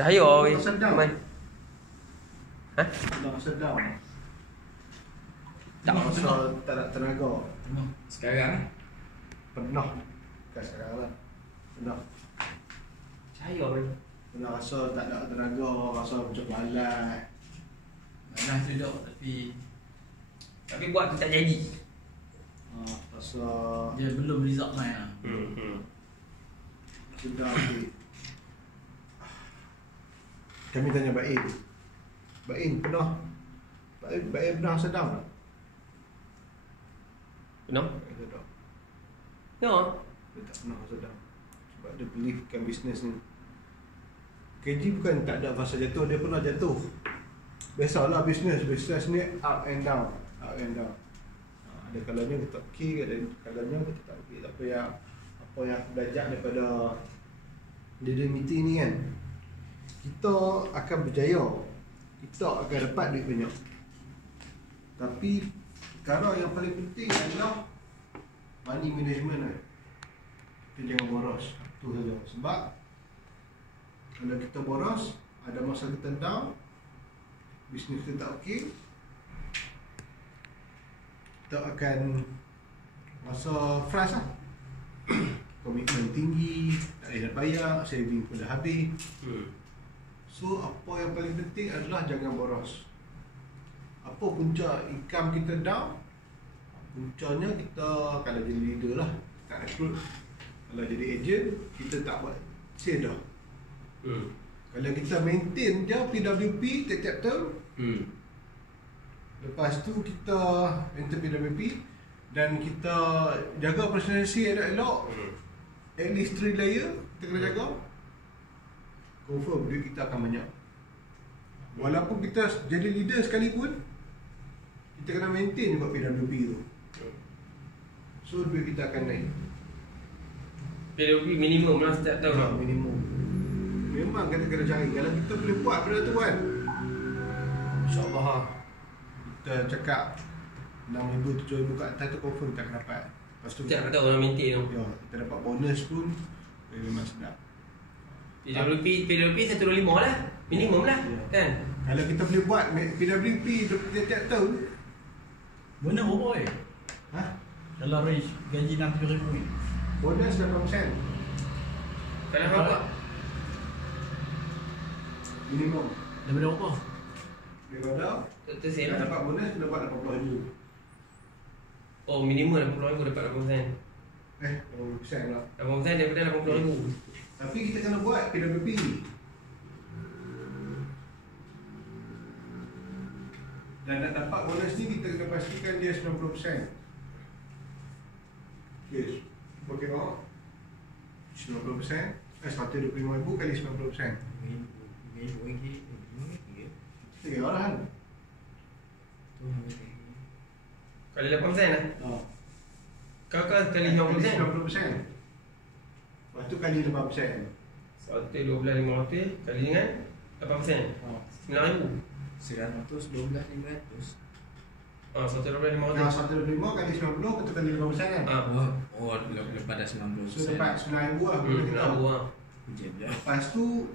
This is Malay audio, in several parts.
Cahaya weh. Sedap. Main. Ha? Dah sedap. Tak rasa tak ada tenaga. Sekarang Penuh. Bukan sekarang lah. Penuh. Cahaya weh. Penuh rasa tak ada tenaga, rasa macam malas. Malas duduk tapi buat tu tak jadi. Rasa dia belum result main lah. sudah okey. Kami tanya Bain. Bain pernah Bain pernah sedang tak? Benar? Bain sedang. Ya. Dia tak pernah sedang. Sebab dia beliefkan bisnes ni. KG bukan tak ada fasa jatuh, dia pernah jatuh. Biasalah bisnes ni up and down. Up and down. Ada kalanya kita okey, ada kalanya kita tak okey. Tapi apa yang aku belajar daripada leader meeting ni kan, kita akan berjaya, kita akan dapat duit banyak. Tapi perkara yang paling penting adalah money management kan. Kita jangan boros. Itu saja. Sebab kalau kita boros, ada masa kita down, bisnes kita tak okey, kita akan rasa frust lah. Komitmen tinggi, tak boleh nak bayar, saving pun dah habis. So apa yang paling penting adalah jangan boros. Apa punca income kita down? Puncanya kita kalau jadi leader lah, tak rekrut. Kalau jadi agent, kita tak buat sale dah. Kalau kita maintain je PWP tiap-tiap tahun, lepas tu kita maintain PWP dan kita jaga personality elok-elok, at least 3 layer kita kena jaga, confirm duit kita akan banyak. Walaupun kita jadi leader sekalipun, kita kena maintain juga PWP tu. So duit kita akan naik. PWP minimum lah setiap tahun. Minimum. Memang kita kena cari. Kalau kita boleh buat benda tu kan, InsyaAllah kita cakap 6,000, 7,000 kat atas tu confirm kita akan dapat. Lepas tu Setiap tahun orang maintain tu. ya, kita dapat bonus pun memang sedap. PWP 125 lah. Minimum lah. Ya. Kan? Kalau kita boleh buat PWP tiap-tiap tahun, Bonus berapa eh? ha? Kalau range gaji 60,000 ni. Bonus 8%. Kalau kau buat Minimum. Daripada berapa? Daripada tu sale kalau lah. dapat bonus, kita dapat 80,000. Oh, minimum 80,000 dapat 80%. 80% lah. 80% daripada 80,000. Tapi kita kena buat PWP. Dan nak dapat bonus ni kita kena pastikan dia 90%. Yes. Okey tak? 90%. 125,000 kali 90%. Tiga orang kan? Kali 8% lah. Kau kali 90%. 90%. Lepas tu kali 5%. 112,500 kali dengan 8%. 9,000. 112,500. 112,500. Kalau 125 kali 90, betul kali 5% kan? Oh, lepas dah 90%. So dapat 9,000 lah. Kita. 9,000 lah. Lepas tu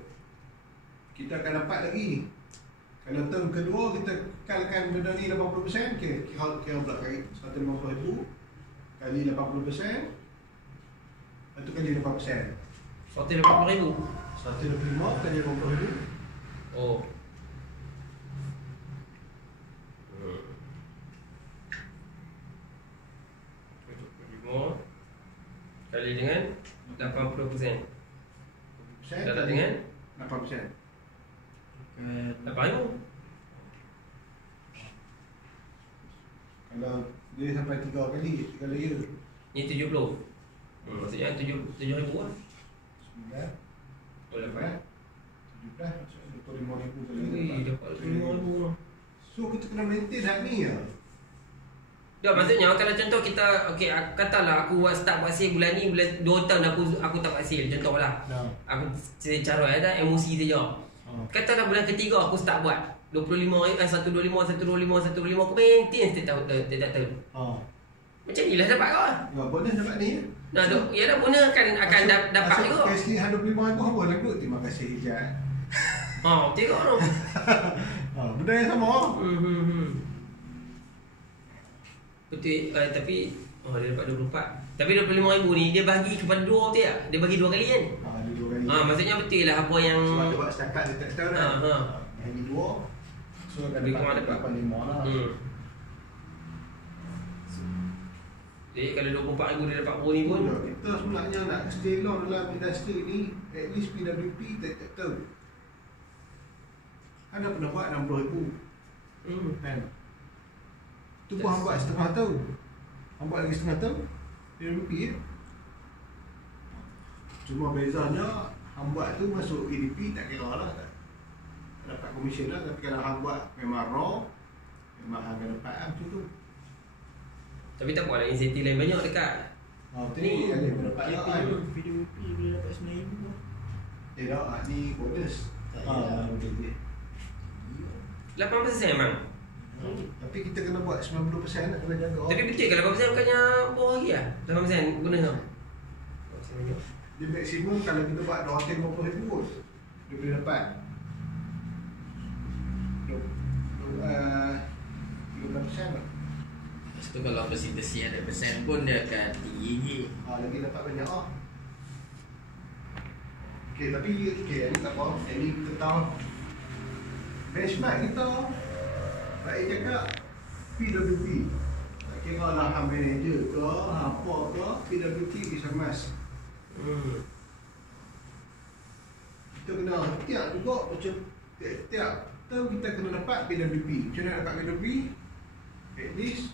kita akan dapat lagi. Kalau term kedua kita kekalkan benda ni 80%, okay, kira pula kali 150,000 kali 80%, lepas tu kali 5%. 180,000. 125 kali 50,000. Oh. Kali dengan 80%. Dapat dengan 8%. 8,000. Kalau dia sampai 3 kali layer, Ni 70. Maksudnya 7,000 lah. 9, Oh, dapat. 17, 25,000 kali. Ui, dapat 5,000 lah. So kita kena maintain hal ni lah. Ya, maksudnya kalau contoh kita, okey, katalah aku start buat sale bulan ni, bulan 2 tahun aku tak buat sale, contohlah. Aku cara ada emosi saja. Katalah bulan ketiga aku start buat 125, 125 aku maintain setiap tahun. Macam ni lah dapat kau. Ya, bonus dapat ni. Nah, tu ialah bonus akan dapat juga. Kasih 25,000 apa lagu. Terima kasih Ijaz. Tengok tu. Benda yang sama. Betul, tapi dia dapat 24. Tapi 25,000 ni dia bagi kepada 2 betul tak? Dia bagi 2 kali kan? Ada 2 kali. Maksudnya betul lah apa yang Sebab dia buat setakat dia tak tahu kan. Bagi 2. So akan Lebih kurang dapat dapat 5 lah. Jadi kalau 24,000 dia dapat pro ni pun Kita sebenarnya nak stay long dalam industri ni, at least PWP tak tahu. Ada pernah buat 60,000 kan? Tu pun hang buat setengah tahun. Hang buat lagi setengah tahun PWP ya. Cuma bezanya hang buat tu masuk EDP tak kira lah, tak dapat komisen lah. Tapi kalau hang buat memang raw, memang hang akan dapat lah macam tu. tapi tak buat lah insentif lain banyak dekat. Betul ni ada berdapat lah kan. PWP dia dapat 9,000 lah. Tak ni bonus. Betul je. 8% bang. Tapi kita kena buat 90% nak kena jaga. Tapi betul kalau 8% bukannya boh lagi lah. 8% guna tau. Dia maksimum kalau kita buat 250,000 pun dia boleh dapat 13% lah. Lepas tu kalau persentase 100% pun dia akan tinggi. Lagi dapat banyak lah. Okay, tapi ni tak apa. Ini kita tahu benchmark kita baik cakap PWP. Tak kira lah hang manager ke apa ke, PWP is a must. Kita kena tiap juga macam tiap tahun kita kena dapat PWP. Macam mana dapat PWP? At least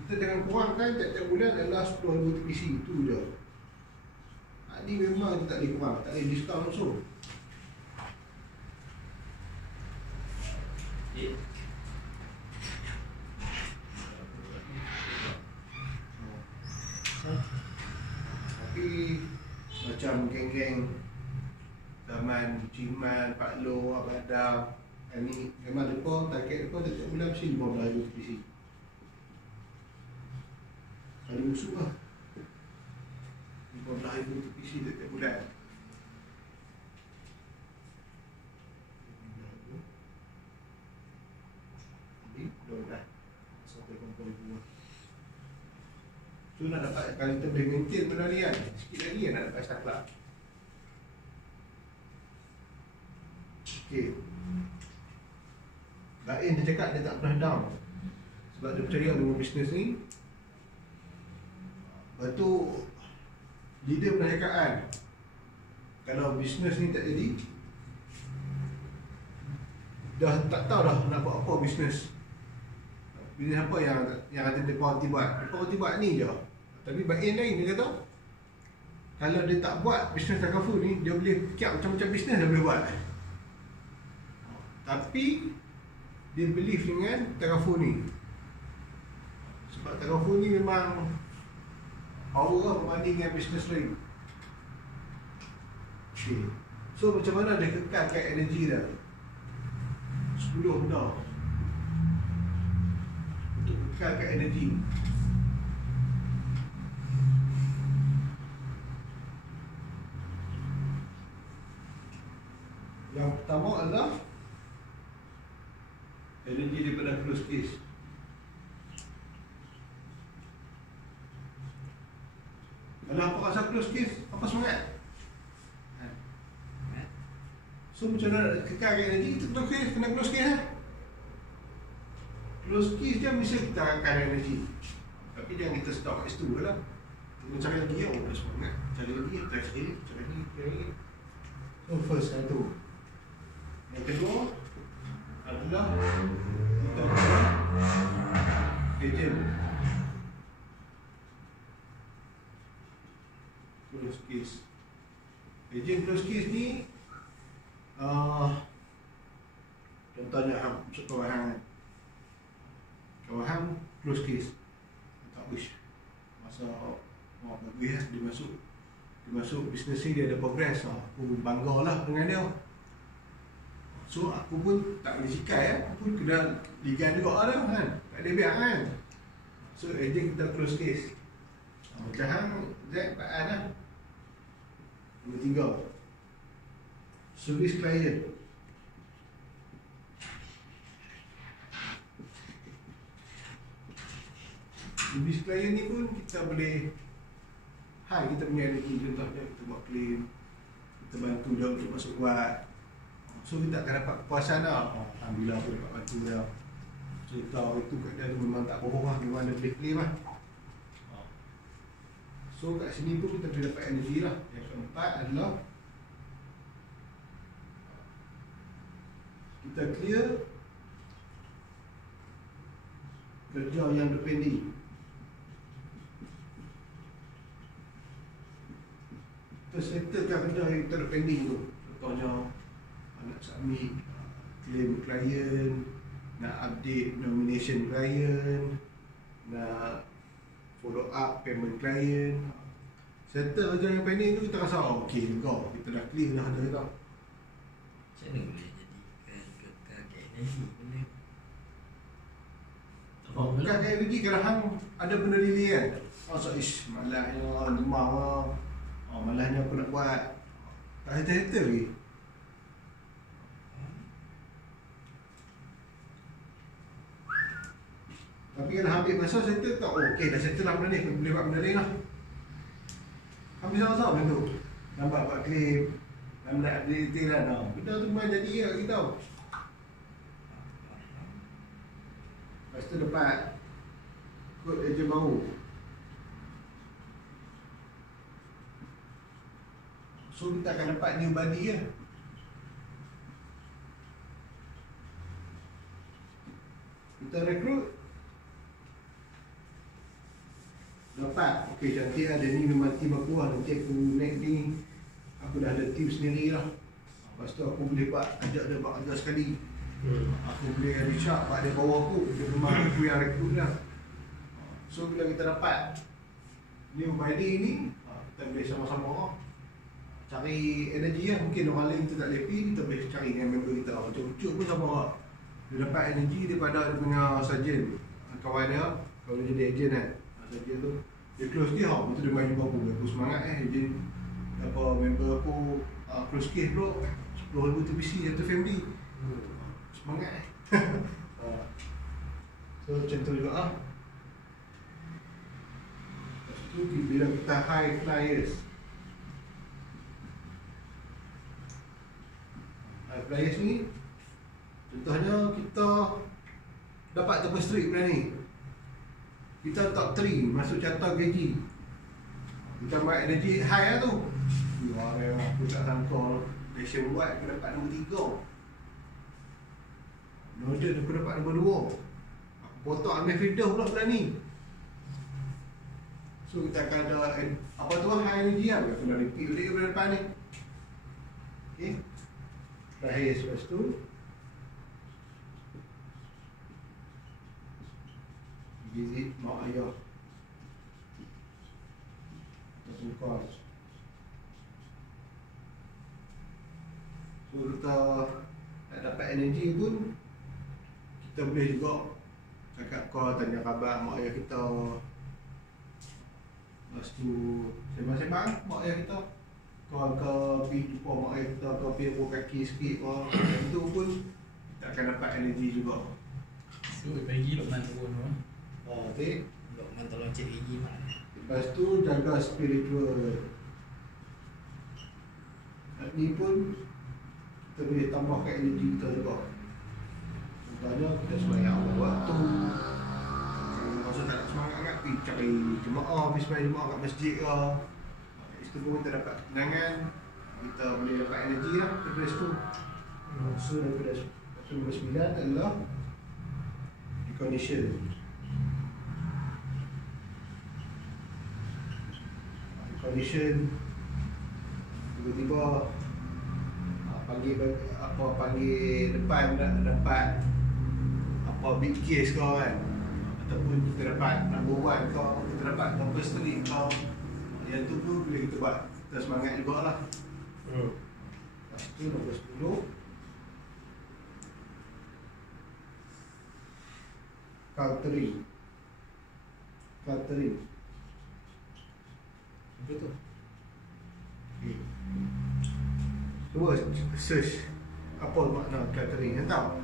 kita jangan kurangkan tiap-tiap bulan adalah 10,000 TPC. Itu je. Ni memang kita tak boleh kurang, tak boleh discount langsung. Tapi macam geng-geng zaman Ciman, Pak Lo, Abadam, ni memang mereka target mereka setiap bulan mesti 15,000 TPC. Ada musuh lah 15,000 TPC setiap bulan. Jadi dah sampai 80,000 lah. So nak dapat, kalau kita boleh maintain benda ni kan, sikit lagi nak dapat start club. Okay. Bain dia cakap dia tak pernah down sebab dia percaya dengan bisnes ni. Lepas tu leader pernah cakap kan, kalau bisnes ni tak jadi, dah tak tahu dah nak buat apa bisnes. Bisnes apa yang kata dia party buat. Dia party buat ni je. Tapi Bain lain dia kata, kalau dia tak buat bisnes Takaful ni, dia boleh fikir macam-macam bisnes dia boleh buat. Tapi dia believe dengan Takaful ni. Sebab Takaful ni memang power lah berbanding dengan bisnes lain. Okay. So macam mana dia kekalkan energi dia 10 benda untuk kekalkan energi. Yang pertama adalah energi daripada close case. Kalau apa rasa close case, apa semangat? So macam mana nak kekalkan energi, kita kena close case lah. Close case je mesti kita akan energi. Tapi jangan kita stop kat situ lah. Kita cari lagi ya, ada semangat. Cari lagi, cari lagi. So first satu. Yang kedua adalah kita buat agent close case. Agent close case ni contohnya hang masuk kawahan close case tak wish masa bagus lah dia masuk bisnes ni, dia ada progress. Aku bangga lah dengan dia. So aku pun tak boleh cikai aku pun kena ligan juga lah kan, tak boleh biar kan. So agent kita close case. Macam hang Z Pak lah. Nombor 3, service client. service klien ni pun kita boleh high kita punya energy. Contohnya kita buat claim, kita bantu dia untuk masuk kuat. So kita akan dapat kepuasan lah. Alhamdulillah aku dapat bantu dia. Cerita itu kat dia tu memang tak bohong lah, memang dia boleh claim lah. So kat sini pun kita boleh dapat energy lah. Yang keempat adalah kita clear kerja yang depending. Kita settlekan kerja yang terpending tu. Contohnya nak submit claim klien, nak update nomination klien, nak follow up payment klien. Settle kerja yang pending tu kita rasa okey juga, kita dah clear dah ada dah. Macam mana boleh jadi kakak energi benda? Bukan energi kalau hang ada benda delay kan. So malahnya demam lah. Malahnya aku nak buat. Tak settle lagi. Tapi kalau ambil masa settle tak, okey dah settle lah benda ni, aku boleh buat benda lain lah. Habis sama-sama benda tu. Nampak buat claim, nak detail lah. Benda tu memang jadi lah kita tahu. Lepas tu dapat kod ejen baru. So kita akan dapat new body lah. Kita rekrut dapat, okey cantik ada ni memang tim aku lah. Nanti aku naik ni, aku dah ada tim sendiri lah. Lepas tu aku boleh buat, ajak dia buat kerja sekali. Aku boleh reach out pada bawah aku, dia memang aku yang rekrut lah. So bila kita dapat new body ni, kita boleh sama-sama cari energi lah. Mungkin orang lain kita tak lepi, kita boleh cari dengan member kita. Macam Ucup pun sama lah. Dia dapat energi daripada dia punya sarjan, kawan dia. Kalau dia jadi ejen kan, sarjan tu dia close case tau. Betul dia main jumpa aku semangat ejen apa member aku close case bro, 10,000 TPC satu family. Semangat So macam tu juga lah. Lepas tu bila kita high flyers, flyers ni contohnya kita dapat double streak bulan ni, kita top 3 masuk carta gaji, kita buat energy high lah tu. Wah, aku tak sangka nation buat aku dapat nombor 3. Noded aku dapat nombor 2. Aku potong ambil feeder pula bulan ni. So kita akan ada apa tu high energy lah. Aku nak repeat balik ke bulan depan ni. Okay. Terakhir lepas tu visit mak ayah ataupun kos. So kita nak dapat energi pun kita boleh juga cakap call, tanya khabar mak ayah kita. Lepas tu sembang-sembang mak ayah kita, call ke pergi jumpa mak ayah kita ke pergi buat kaki sikit ke. Itu pun kita akan dapat energi juga. So pagi Lokman turun tu. Okay. Lokman tolong cek gigi mana. Lepas tu jaga spiritual. Ni pun kita boleh tambahkan energi kita juga. Contohnya kita sembahyang waktu. Masa tak nak semangat sangat, pergi cari jemaah, pergi sembahyang jemaah kat masjid ke. Itu pun kita dapat ketenangan, kita boleh dapat energi lah daripada situ. So daripada nombor 9 adalah recondition. Recondition tiba-tiba panggil depan nak dapat apa big case kau kan, ataupun kita dapat number 1 kau, kita dapat number street kau, yang tu pun boleh kita buat, kita semangat juga lah. Lepas tu nombor 10 countering. Apa tu? Cuba search apa makna cluttering, kan tahu?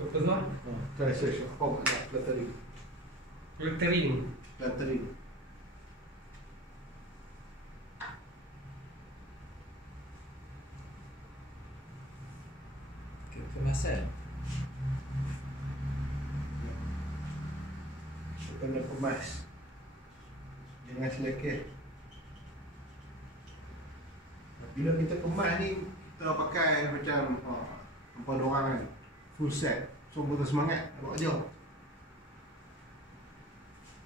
Betul lah. Try search apa makna cluttering. Filtering. Filtering. Kemasan. Kena kemas. Jangan selekeh. Bila kita kemas ni, kita pakai macam empat orang kan, full set. So kita semangat nak buat kerja.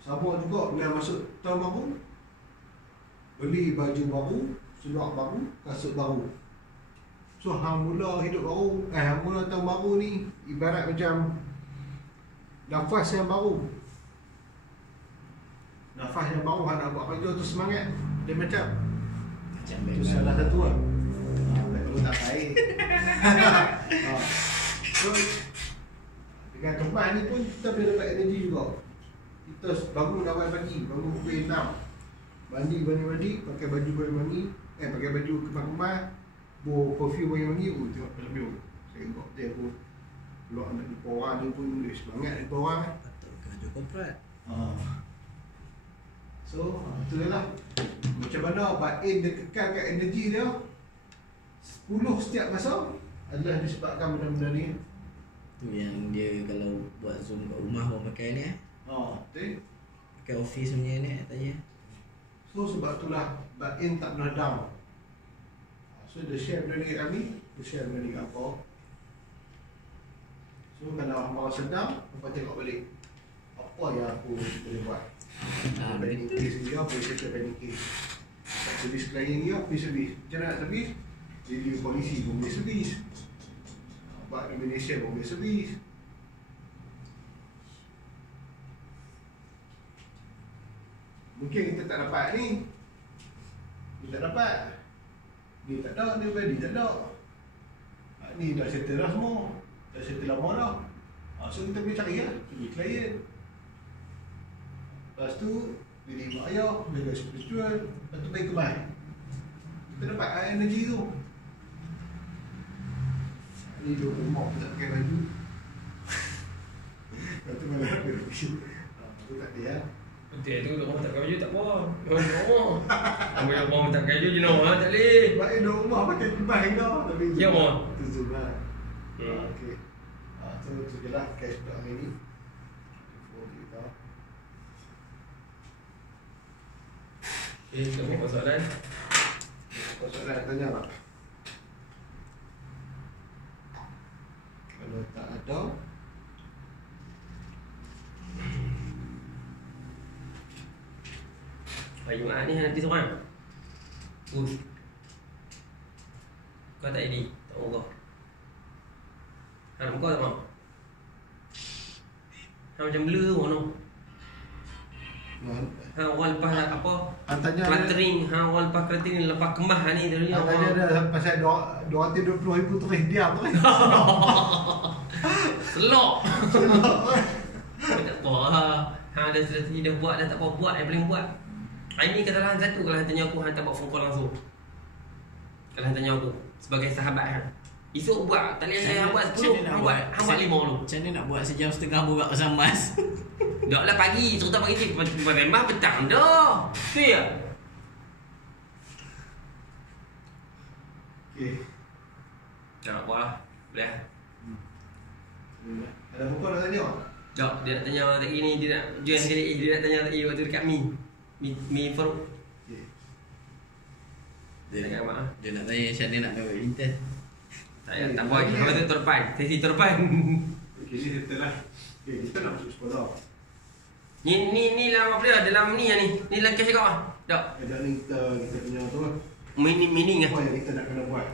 Sama juga bila masuk tahun baru, beli baju baru, seluar baru, kasut baru. So hang mula hidup baru, hang mula tahun baru ni ibarat macam nafas yang baru. Nafas yang baru hang nak buat kerja tu semangat. Dia macam itu salah satu lah. Kalau tak baik. So dengan kemas ni pun kita boleh dapat energi juga. Kita bangun awal pagi, bangun pukul 6, mandi, pakai baju wangi-wangi, pakai baju kemas-kemas, bawa perfume wangi-wangi. Tengok film tu. Saya tengok dia pun keluar nak jumpa orang ni pun semangat jumpa orang. Patut kerja korporat. So, itulah lah. Macam mana Bain dia kekalkan energi dia 10 setiap masa adalah disebabkan benda-benda ni. Tu yang dia kalau buat Zoom kat rumah pun pakai ni Betul. pakai office punya ni tanya. So, sebab itulah Bain tak pernah down. So, dia share benda ni kat kami, dia share benda ni kat apa. So, kalau hamba sedang, hamba tengok balik apa yang aku boleh buat. Banning case dia, boleh settle banning case. Servis klien dia, pergi servis. Macam nak servis? Jadi polisi pun boleh servis. Buat nomination pun boleh servis. Mungkin kita tak dapat ni. Kita tak dapat. Dia tak ada, dia body tak ada. Ni dah settle dah semua. Dah settle lama dah. So kita boleh cari lah. Pergi klien. Lepas tu, dia terima ayah, dia dah spiritual. Lepas tu baik kemas. Kita dapat energi tu. Ni dua rumah pun tak pakai baju. Lepas tu malah dia pergi. Tu tak ada lah. Betul tu, orang tak pakai baju tak apa. Orang rumah. Ambil orang tak pakai baju je no, tak boleh. Sebab dia dua rumah pakai kemas dah. Tapi Ya, Mak. tu zoom lah. Okay. Tu je lah cash untuk hari ni. Info kita. Okay, kita buat soalan. Kau soalan tanya tak? Kalau tak ada, Hari Jumaat ni nanti seorang. Kau tak edit, tak muka. Hang muka tak mau? Hang macam blur pun no. Hang orang lepas apa? Han tanya Cluttering, hang orang lepas cluttering, lepas kemas ni dia ni. Han tanya dia pasal 220,000 tu diam tu kan. Selok. Tak apa. Hang dah strategi dah buat dah tak apa buat yang paling buat. Ini kesalahan satu kalau hang tanya aku hang tak buat phone call langsung. Kalau hang tanya aku sebagai sahabat hang. Esok buat, tak boleh hang buat 10, hang buat 5 dulu. Macam mana nak buat sejam setengah borak pasal mas? Dak lah pagi, cerita pagi ni memang petang dah. Tu ya. Okey. Tak apa lah. Boleh lah. Ada buku nak tanya? Tak, dia nak tanya tadi ni, dia nak join sekali. Dia nak tanya tadi waktu dekat Mi Farouk. Okey. Dia Dekat mak. dia nak tanya macam mana nak dapat intern. Tak apa lagi. Kalau tu terpan. Sesi terpan. Okey, ni kita lah. Okey, kita nak masuk sekolah. Ni lah apa dia? Dalam ni lah ni. Ni dalam cash kau ah. Tak. Ada ni kita punya tu lah. Meaning ah. Apa yang kita nak kena buat?